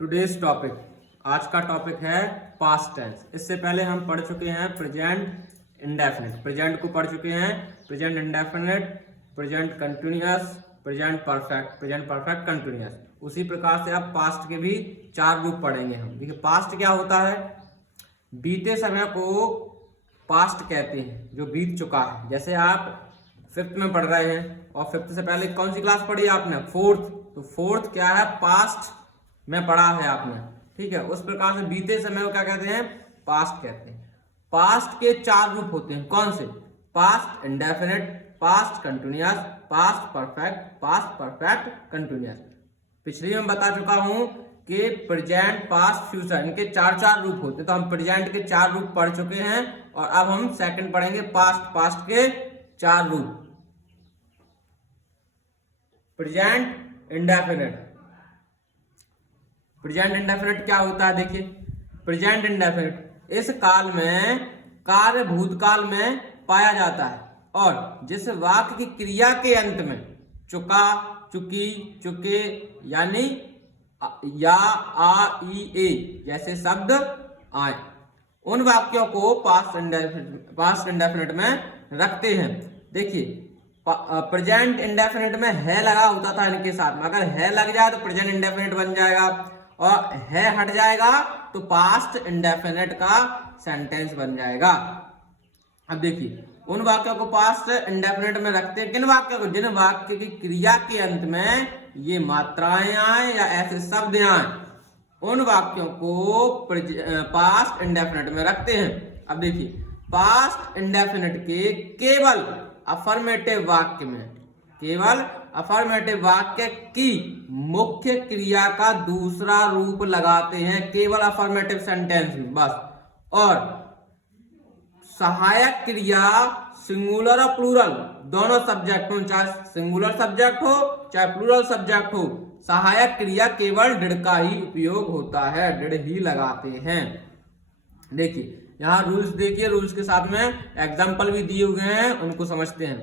Today's topic, आज का topic है पास्ट टेंस। इससे पहले हम पढ़ चुके हैं प्रेजेंट इंडेफिनिट, प्रेजेंट को पढ़ चुके हैं, present indefinite, present continuous, present perfect continuous. उसी प्रकार से अब पास्ट के भी 4 रूप पढ़ेंगे हम। देखिए पास्ट क्या होता है, बीते समय को पास्ट कहते हैं, जो बीत चुका है। जैसे आप 5th में पढ़ रहे हैं और 5th से पहले कौन सी क्लास पढ़ी आपने, 4th, तो 4th क्या है, पास्ट में पढ़ा है आपने, ठीक है। उस प्रकार से बीते समय को क्या कहते हैं, पास्ट कहते हैं। पास्ट के 4 रूप होते हैं, कौन से, past indefinite, past continuous, past perfect continuous. पिछली में बता चुका हूं कि प्रेजेंट, पास्ट, फ्यूचर, इनके 4 रूप होते हैं। तो हम प्रेजेंट के 4 रूप पढ़ चुके हैं और अब हम सेकंड पढ़ेंगे पास्ट के 4 रूप। प्रेजेंट इंडेफिनिट, प्रेजेंट इंडेफिनिट क्या होता है, देखिए प्रेजेंट इंडेफिनिट इस काल में कार्य भूतकाल में पाया जाता है और जिस वाक्य की क्रिया के अंत में चुका, चुकी, चुके यानी या, आ, ई, ए जैसे शब्द आए, उन वाक्यों को पास्ट इंडेफिनिट में रखते हैं। देखिए प्रेजेंट इंडेफिनिट में है लगा होता था इनके साथ में, अगर है लग जाए तो प्रेजेंट इंडेफिनिट बन जाएगा और है हट जाएगा तो पास्ट इंडेफिनिट का सेंटेंस बन जाएगा। अब देखिए उन वाक्यों को पास्ट इंडेफिनिट में रखते हैं, किन वाक्यों को, जिन वाक्य की क्रिया के अंत में ये मात्राएं आए या ऐसे शब्द आए, उन वाक्यों को पास्ट इंडेफिनिट में रखते हैं। अब देखिए पास्ट इंडेफिनिट के केवल अफर्मेटिव वाक्य में, केवल अफर्मेटिव वाक्य की मुख्य क्रिया का दूसरा रूप लगाते हैं, केवल अफर्मेटिव सेंटेंस में बस। और सहायक क्रिया सिंगुलर और प्लूरल दोनों सब्जेक्ट हो, चाहे सिंगुलर सब्जेक्ट हो चाहे प्लूरल सब्जेक्ट हो, सहायक क्रिया केवल डिड का ही उपयोग होता है, डिड ही लगाते हैं। देखिए यहाँ रूल्स देखिए, रूल्स के साथ में एग्जाम्पल भी दिए हुए हैं, उनको समझते हैं।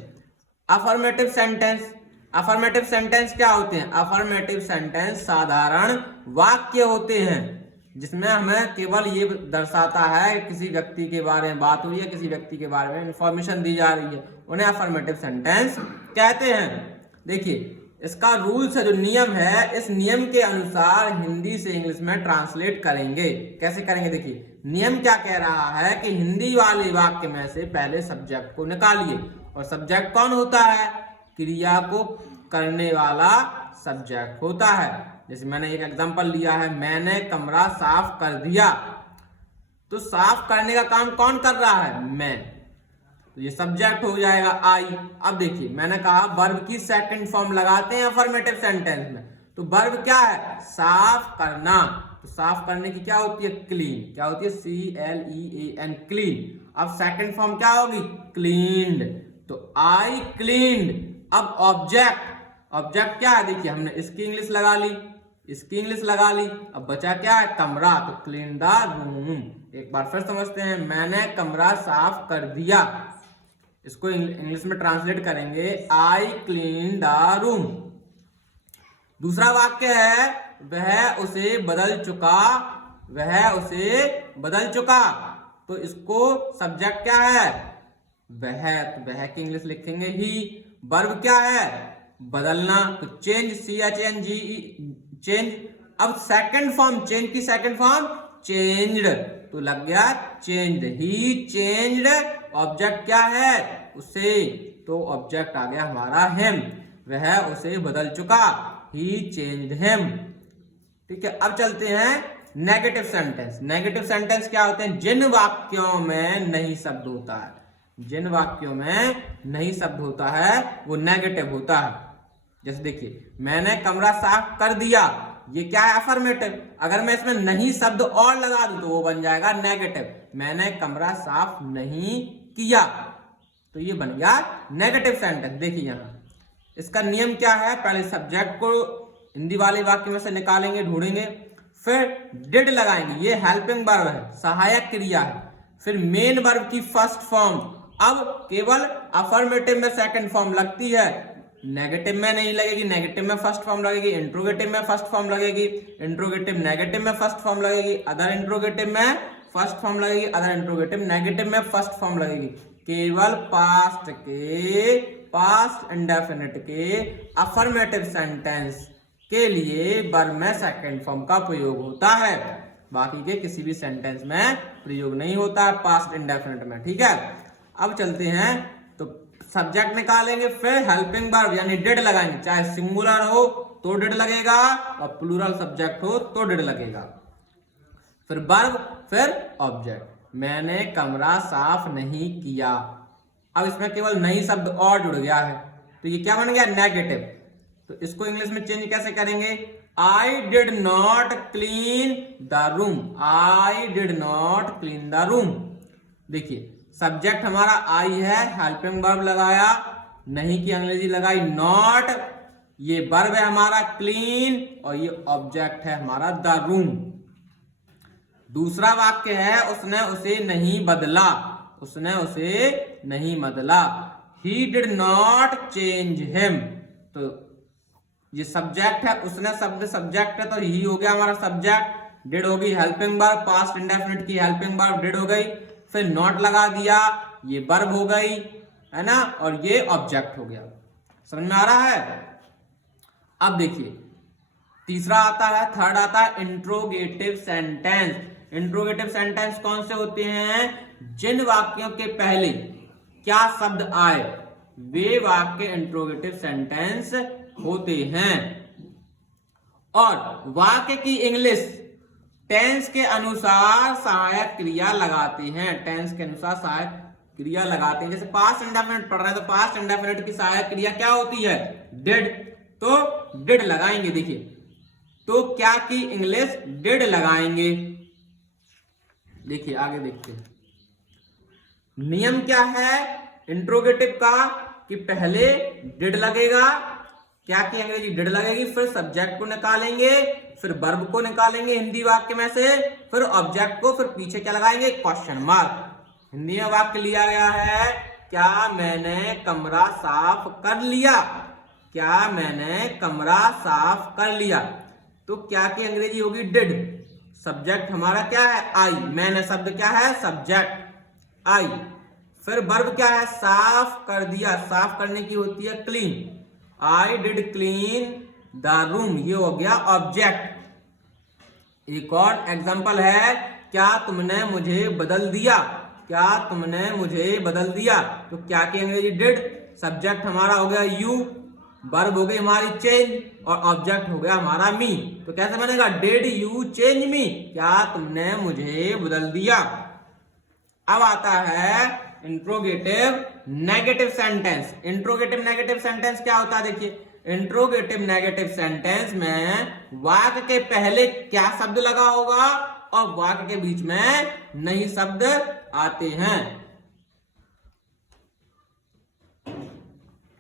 अफर्मेटिव सेंटेंस, अफर्मेटिव सेंटेंस क्या होते हैं, अफर्मेटिव सेंटेंस साधारण वाक्य होते हैं जिसमें हमें केवल ये दर्शाता है किसी व्यक्ति के बारे में बात हुई है, किसी व्यक्ति के बारे में इंफॉर्मेशन दी जा रही है, उन्हें अफर्मेटिव सेंटेंस कहते हैं। देखिए इसका रूल्स है, जो नियम है, इस नियम के अनुसार हिंदी से इंग्लिश में ट्रांसलेट करेंगे। कैसे करेंगे, देखिए नियम क्या कह रहा है कि हिंदी वाले वाक्य में से पहले सब्जेक्ट को निकालिए, और सब्जेक्ट कौन होता है, क्रिया को करने वाला सब्जेक्ट होता है। जैसे मैंने एक एग्जांपल लिया है, मैंने कमरा साफ कर दिया, तो साफ करने का काम कौन कर रहा है, मैं, तो ये सब्जेक्ट हो जाएगा आई। अब देखिए मैंने कहा वर्ब की सेकंड फॉर्म लगाते हैं अफर्मेटिव सेंटेंस में, तो वर्ब क्या है, साफ करना, तो साफ करने की क्या होती है, क्लीन, क्या होती है, CLEAN, क्लीन। अब सेकंड फॉर्म क्या होगी, क्लीन्ड, तो आई क्लीन्ड। अब ऑब्जेक्ट, ऑब्जेक्ट क्या है, देखिए हमने इसकी इंग्लिश लगा ली, इसकी इंग्लिश लगा ली, अब बचा क्या है, कमरा, तो क्लीन द रूम। एक बार फिर समझते हैं, मैंने कमरा साफ कर दिया, इसको इंग्लिश में ट्रांसलेट करेंगे, आई क्लीन द रूम। दूसरा वाक्य है, वह उसे बदल चुका, वह उसे बदल चुका, तो इसको सब्जेक्ट क्या है, वह, तो वह की इंग्लिश लिखेंगे ही। वर्ब क्या है, बदलना, तो चेंज, CHNGE, चेंज। अब सेकंड फॉर्म, चेंज की सेकंड फॉर्म चेंज्ड, तो लग गया चेंज्ड, ही चेंज्ड। ऑब्जेक्ट क्या है, उसे, तो ऑब्जेक्ट आ गया हमारा हिम, वह उसे बदल चुका, ही चेंज्ड हिम। ठीक है, अब चलते हैं नेगेटिव सेंटेंस। नेगेटिव सेंटेंस क्या होते हैं, जिन वाक्यों में नहीं शब्द होता है, जिन वाक्यों में नहीं शब्द होता है वो नेगेटिव होता है। जैसे देखिए मैंने कमरा साफ कर दिया, ये क्या है, अफर्मेटिव। अगर मैं इसमें नहीं शब्द और लगा दूं तो वो बन जाएगा नेगेटिव, मैंने कमरा साफ नहीं किया, तो ये बन गया नेगेटिव सेंटेंस। देखिए यहाँ इसका नियम क्या है, पहले सब्जेक्ट को हिंदी वाले वाक्य में से निकालेंगे, ढूंढेंगे, फिर डिड लगाएंगे, ये हेल्पिंग वर्ब है, सहायक क्रिया है, फिर मेन वर्ब की फर्स्ट फॉर्म। अब केवल अफर्मेटिव में सेकंड फॉर्म लगती है, नेगेटिव में नहीं लगेगी, नेगेटिव में फर्स्ट फॉर्म लगेगी, इंट्रोगेटिव में फर्स्ट फॉर्म लगेगी, इंट्रोगेटिव नेगेटिव में फर्स्ट फॉर्म लगेगी, अदर इंट्रोगेटिव में फर्स्ट फॉर्म लगेगी, अदर इंट्रोगेटिव नेगेटिव में फर्स्ट फॉर्म लगेगी। केवल पास्ट इंडेफिनिट के अफर्मेटिव सेंटेंस के लिए वर्ब में सेकंड फॉर्म का प्रयोग होता है, बाकी के किसी भी सेंटेंस में प्रयोग नहीं होता है पास्ट इंडेफिनिट में। ठीक है, अब चलते हैं तो सब्जेक्ट निकालेंगे, फिर हेल्पिंग वर्ब यानी डिड लगाएंगे, चाहे सिंगुलर हो तो डिड लगेगा और प्लूरल सब्जेक्ट हो तो डिड लगेगा। फिर वर्ब, फिर ऑब्जेक्ट। मैंने कमरा साफ नहीं किया, अब इसमें केवल नई शब्द और जुड़ गया है, तो ये क्या बन गया, नेगेटिव। तो इसको इंग्लिश में चेंज कैसे करेंगे, I did not clean the room, I did not clean the room. देखिए सब्जेक्ट हमारा आई है, हेल्पिंग वर्ब लगाया, नहीं की अंग्रेजी लगाई नॉट, ये वर्ब है हमारा क्लीन और ये ऑब्जेक्ट है हमारा द रूम। दूसरा वाक्य है उसने उसे नहीं बदला, उसने उसे नहीं बदला, he did not change him. तो ये सब्जेक्ट है, उसने शब्द सब्जेक्ट है तो ही हो गया हमारा सब्जेक्ट, डिड होगी हेल्पिंग वर्ब, पास्ट इंडेफिनिट की हेल्पिंग वर्ब डिड हो गई, फिर नॉट लगा दिया, ये वर्ब हो गई है ना, और ये ऑब्जेक्ट हो गया। समझ में आ रहा है। अब देखिए तीसरा आता है, थर्ड आता है इंट्रोगेटिव सेंटेंस। इंट्रोगेटिव सेंटेंस कौन से होते हैं, जिन वाक्यों के पहले क्या शब्द आए वे वाक्य इंट्रोगेटिव सेंटेंस होते हैं, और वाक्य की इंग्लिश टेंस के अनुसार सहायक क्रिया लगाते हैं, टेंस के अनुसार सहायक क्रिया लगाते हैं। जैसे पास्ट इंडेफिनिट पढ़ रहे हैं तो पास्ट इंडेफिनिट की सहायक क्रिया क्या होती है, डिड, तो डिड लगाएंगे। देखिए तो क्या की इंग्लिश डिड लगाएंगे। देखिए आगे देखते हैं, नियम क्या है इंट्रोगेटिव का कि पहले डिड लगेगा, क्या की अंग्रेजी डिड लगेगी, फिर सब्जेक्ट को निकालेंगे, फिर वर्ब को निकालेंगे हिंदी वाक्य में से, फिर ऑब्जेक्ट को, फिर पीछे क्या लगाएंगे, क्वेश्चन मार्क। हिंदी में वाक्य लिया गया है, क्या मैंने कमरा साफ कर लिया, क्या मैंने कमरा साफ कर लिया, तो क्या की अंग्रेजी होगी डिड, सब्जेक्ट हमारा क्या है आई, मैंने शब्द क्या है सब्जेक्ट आई, फिर वर्ब क्या है साफ कर दिया, साफ करने की होती है clean, I did clean the room, ये हो गया ऑब्जेक्ट। एक और एग्जांपल है, क्या तुमने मुझे बदल दिया, क्या तुमने मुझे बदल दिया, तो क्या की अंग्रेजी डिड, सब्जेक्ट हमारा हो गया यू, वर्ब हो गई हमारी चेंज और ऑब्जेक्ट हो गया हमारा मी। तो कैसे बनेगा, डिड यू चेंज मी, क्या तुमने मुझे बदल दिया। अब आता है interrogative negative sentence. Interrogative negative sentence क्या होता है, देखिए इंट्रोगेटिव नेगेटिव सेंटेंस में वाक्य के पहले क्या शब्द लगा होगा और वाक्य के बीच में नई शब्द आते हैं।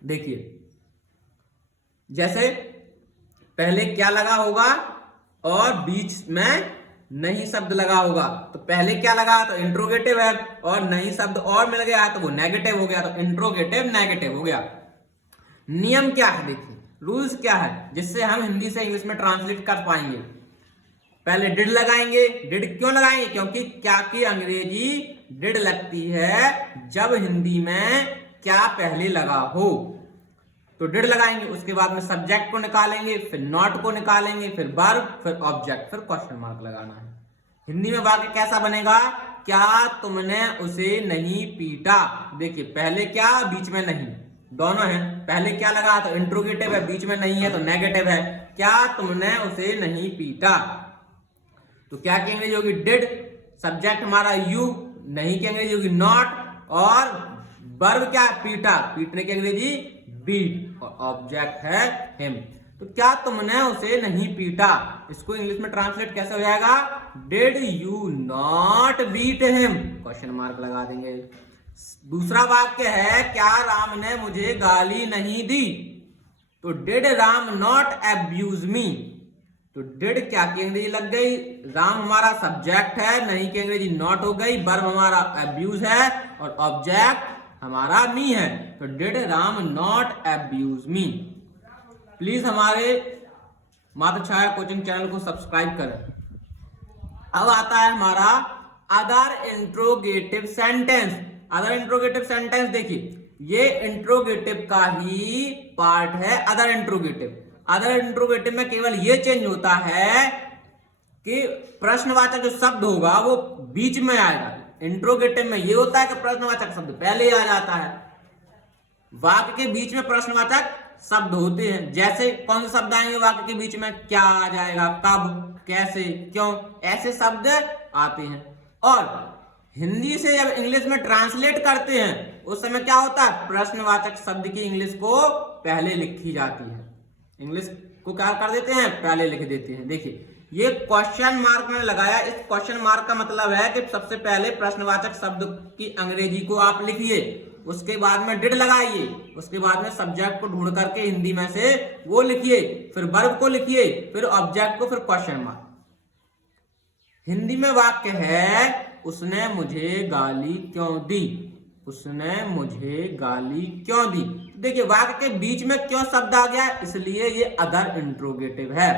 देखिए जैसे पहले क्या लगा होगा और बीच में नई शब्द लगा होगा, तो पहले क्या लगा तो इंट्रोगेटिव है और नई शब्द और मिल गया तो वो नेगेटिव हो गया, तो इंट्रोगेटिव नेगेटिव हो गया। नियम क्या है, देखिए रूल्स क्या है जिससे हम हिंदी से इंग्लिश में ट्रांसलेट कर पाएंगे। पहले डिड लगाएंगे, डिड क्यों लगाएंगे, क्योंकि क्या की अंग्रेजी डिड लगती है जब हिंदी में क्या पहले लगा हो, तो डिड लगाएंगे। उसके बाद में सब्जेक्ट को निकालेंगे, फिर नॉट को निकालेंगे, फिर वर्ब, फिर ऑब्जेक्ट, फिर क्वेश्चन मार्क लगाना है। हिंदी में वाक्य कैसा बनेगा, क्या तुमने उसे नहीं पीटा, देखिए पहले क्या बीच में नहीं, दोनों है, पहले क्या लगा तो इंट्रोगेटिव है, बीच में नहीं है तो नेगेटिव है, क्या तुमने उसे नहीं पीटा, तो क्या की अंग्रेजी होगी डिड, सब्जेक्ट हमारा यू, नहीं की अंग्रेजी होगी नॉट, और वर्ब क्या पीटा, पीटने की अंग्रेजी बीट, और ऑब्जेक्ट है हिम। तो क्या तुमने उसे नहीं पीटा, इसको इंग्लिश में ट्रांसलेट कैसे हो जाएगा, did you not beat him, question mark लगा देंगे। दूसरा वाक्य है, क्या राम ने मुझे गाली नहीं दी, तो डिड राम नॉट एब्यूज मी, तो डिड क्या की अंग्रेजी लग गई, राम हमारा सब्जेक्ट है, नहीं की अंग्रेजी नॉट हो गई, वर्ब हमारा एब्यूज है और ऑब्जेक्ट हमारा मी है, तो did Ram not abuse me. Please हमारे मातृ छाया कोचिंग चैनल को सब्सक्राइब करें। अब आता है हमारा other interrogative sentence. Other interrogative sentence देखिए, ये इंट्रोगेटिव का ही पार्ट है अदर इंट्रोगेटिव। अदर इंट्रोगेटिव में केवल ये चेंज होता है कि प्रश्नवाचक जो शब्द होगा वो बीच में आएगा। इंट्रोगेटिव में ये होता है कि प्रश्नवाचक शब्द पहले आ जाता है। वाक्य के बीच में प्रश्नवाचक शब्द होते हैं। जैसे कौन से शब्द आएंगे वाक्य के बीच में? क्या आ जाएगा, कब, कैसे, क्यों, ऐसे शब्द आते हैं। और हिंदी से जब इंग्लिश में ट्रांसलेट करते हैं उस समय क्या होता है? प्रश्नवाचक शब्द की इंग्लिश को पहले लिखी जाती है। इंग्लिश को क्या कर देते हैं? पहले लिख देते हैं। देखिए ये क्वेश्चन मार्क में लगाया। इस क्वेश्चन मार्क का मतलब है कि सबसे पहले प्रश्नवाचक शब्द की अंग्रेजी को आप लिखिए, उसके बाद में डिड लगाइए, उसके बाद में सब्जेक्ट को ढूंढ करके हिंदी में से वो लिखिए, फिर वर्ब को लिखिए, फिर ऑब्जेक्ट को, फिर क्वेश्चन मार्क। हिंदी में वाक्य है उसने मुझे गाली क्यों दी। उसने मुझे गाली क्यों दी। देखिए वाक्य के बीच में क्यों शब्द आ गया, इसलिए ये अदर इंट्रोगेटिव है।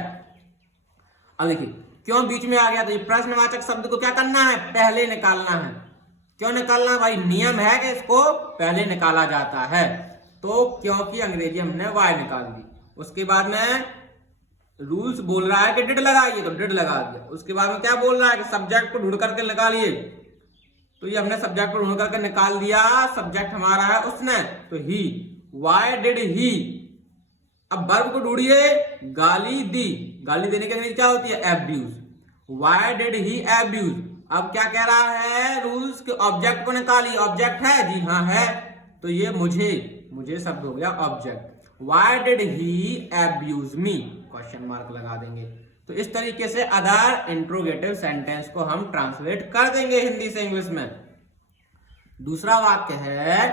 अब देखिए क्यों बीच में आ गया, तो ये प्रश्नवाचक शब्द को क्या करना है? पहले निकालना है। क्यों निकालना? भाई नियम है कि इसको पहले निकाला जाता है। तो क्योंकि अंग्रेजी हमने वाई निकाल दी। उसके बाद में रूल्स बोल रहा है कि डिड लगाइए, तो डिड लगा दिया। उसके बाद में क्या बोल रहा है कि सब्जेक्ट को ढूंढ करके निकालिए, तो ये हमने सब्जेक्ट को ढूंढ करके निकाल दिया। सब्जेक्ट हमारा है उसने, तो ही। Why did he. अब वर्ब को ढूंढिए, गाली दी। गाली देने की अंग्रेजी क्या होती है? Abuse. Why did he abuse. अब क्या कह रहा है रूल्स के? ऑब्जेक्ट को निकालिए। ऑब्जेक्ट है? जी हाँ है। तो ये मुझे शब्द हो गया object. Why did he abuse me, question mark लगा देंगे। तो इस तरीके से अदर इंट्रोगेटिव सेंटेंस को हम ट्रांसलेट कर देंगे हिंदी से इंग्लिश में। दूसरा वाक्य है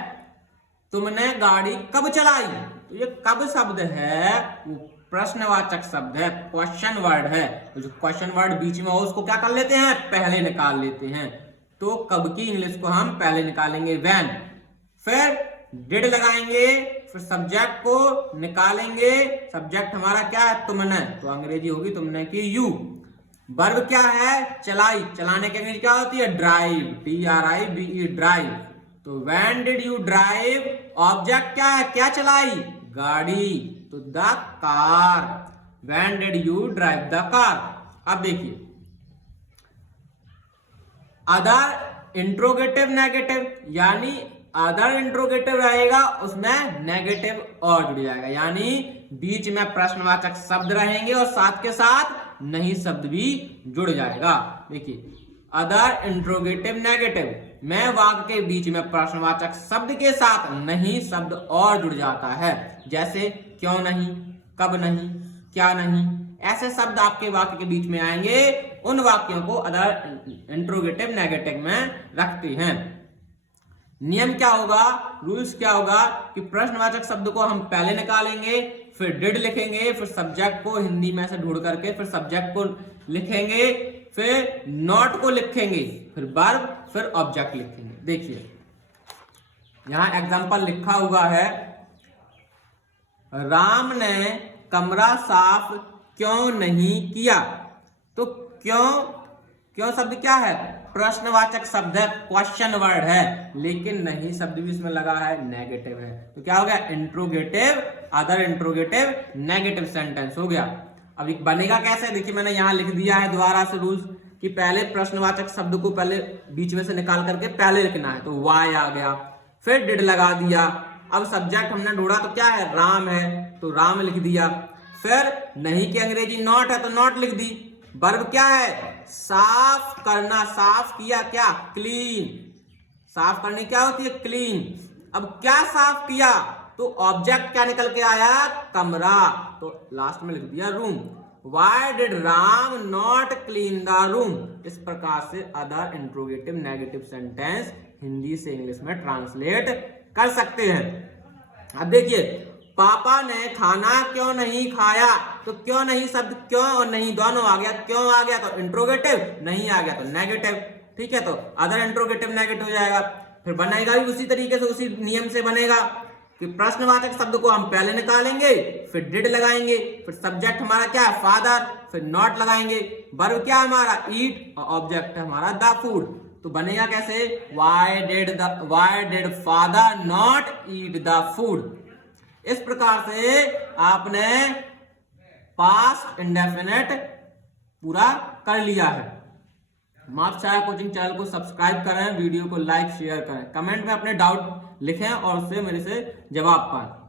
तुमने गाड़ी कब चलाई। तो ये कब शब्द है वो प्रश्नवाचक शब्द है, क्वेश्चन वर्ड है। तो जो क्वेश्चन वर्ड बीच में हो उसको क्या कर लेते हैं? पहले निकाल लेते हैं। तो कब की इंग्लिश को हम पहले निकालेंगे व्हेन। फिर डिड लगाएंगे, फिर सब्जेक्ट को निकालेंगे। सब्जेक्ट हमारा क्या है? तुमने, तो अंग्रेजी होगी तुमने की यू। वर्ब क्या है? चलाई। चलाने की अंग्रेजी क्या होती है? Drive, DRIVE, drive. तो व्हेन डिड यू ड्राइव। ऑब्जेक्ट क्या है? क्या चलाई? गाड़ी, तो the car. When did you drive the car. अब देखिए अदर इंट्रोगेटिव नेगेटिव, यानी अदर इंट्रोगेटिव रहेगा उसमें नेगेटिव और जुड़ जाएगा, यानी बीच में प्रश्नवाचक शब्द रहेंगे और साथ के साथ नहीं शब्द भी जुड़ जाएगा। देखिए अदर इंट्रोगेटिव नेगेटिव में वाक्य के बीच में प्रश्नवाचक शब्द के साथ नहीं शब्द और जुड़ जाता है। जैसे क्यों नहीं, कब नहीं, क्या नहीं, ऐसे शब्द आपके वाक्य के बीच में आएंगे। उन वाक्यों को अदर इंट्रोगेटिव नेगेटिव में रखते हैं। नियम क्या होगा, रूल्स क्या होगा कि प्रश्नवाचक शब्द को हम पहले निकालेंगे, फिर डिड लिखेंगे, फिर सब्जेक्ट को हिंदी में से ढूंढ करके फिर सब्जेक्ट को लिखेंगे, फिर नॉट को लिखेंगे, फिर वर्ब, फिर ऑब्जेक्ट लिखेंगे। देखिए यहां एग्जांपल लिखा हुआ है, राम ने कमरा साफ क्यों नहीं किया। तो क्यों शब्द क्या है? प्रश्नवाचक शब्द है, क्वेश्चन वर्ड है, लेकिन नहीं शब्द भी इसमें लगा है, नेगेटिव है। तो क्या हो गया? Interrogative, other interrogative negative sentence हो गया। अब ये बनेगा कैसे? देखिए मैंने यहां लिख दिया है दोबारा से रूल्स कि पहले प्रश्नवाचक शब्द को पहले बीच में से निकाल करके पहले लिखना है। तो वाई आ गया, फिर डिड लगा दिया। अब सब्जेक्ट हमने ढूंढा तो क्या है? राम है, तो राम लिख दिया। फिर नहीं की अंग्रेजी नॉट है, तो नॉट लिख दी। वर्ब क्या है? साफ करना, साफ किया, क्या? क्लीन। साफ करने क्या होती है? क्लीन। अब क्या साफ किया? तो ऑब्जेक्ट क्या निकल के आया? कमरा, तो लास्ट में लिख दिया room. Why did Ram not clean the room. इस प्रकार से other interrogative negative sentence Hindi से इंग्लिश में ट्रांसलेट कर सकते हैं। अब देखिए पापा ने खाना क्यों नहीं खाया। तो क्यों नहीं शब्द क्यों और नहीं दोनों आ गया। क्यों आ गया तो इंट्रोगेटिव, नहीं आ गया तो नेगेटिव। ठीक है, तो अदर इंट्रोगेटिव नेगेटिव हो जाएगा। फिर बनेगा भी उसी तरीके से, उसी नियम से बनेगा कि प्रश्नवाचक शब्द को हम पहले निकालेंगे, फिर डिड लगाएंगे, फिर सब्जेक्ट हमारा क्या है फादर, फिर नॉट लगाएंगे, वर्ब क्या हमारा ईट और ऑब्जेक्ट है हमारा द फूड। तो बनेगा कैसे, why did father not eat the food. इस प्रकार से आपने पास्ट इंडेफिनिट पूरा कर लिया है। मार्क्स छाया कोचिंग चैनल को सब्सक्राइब करें, वीडियो को लाइक शेयर करें, कमेंट में अपने डाउट लिखें और उससे मेरे से जवाब पाएं।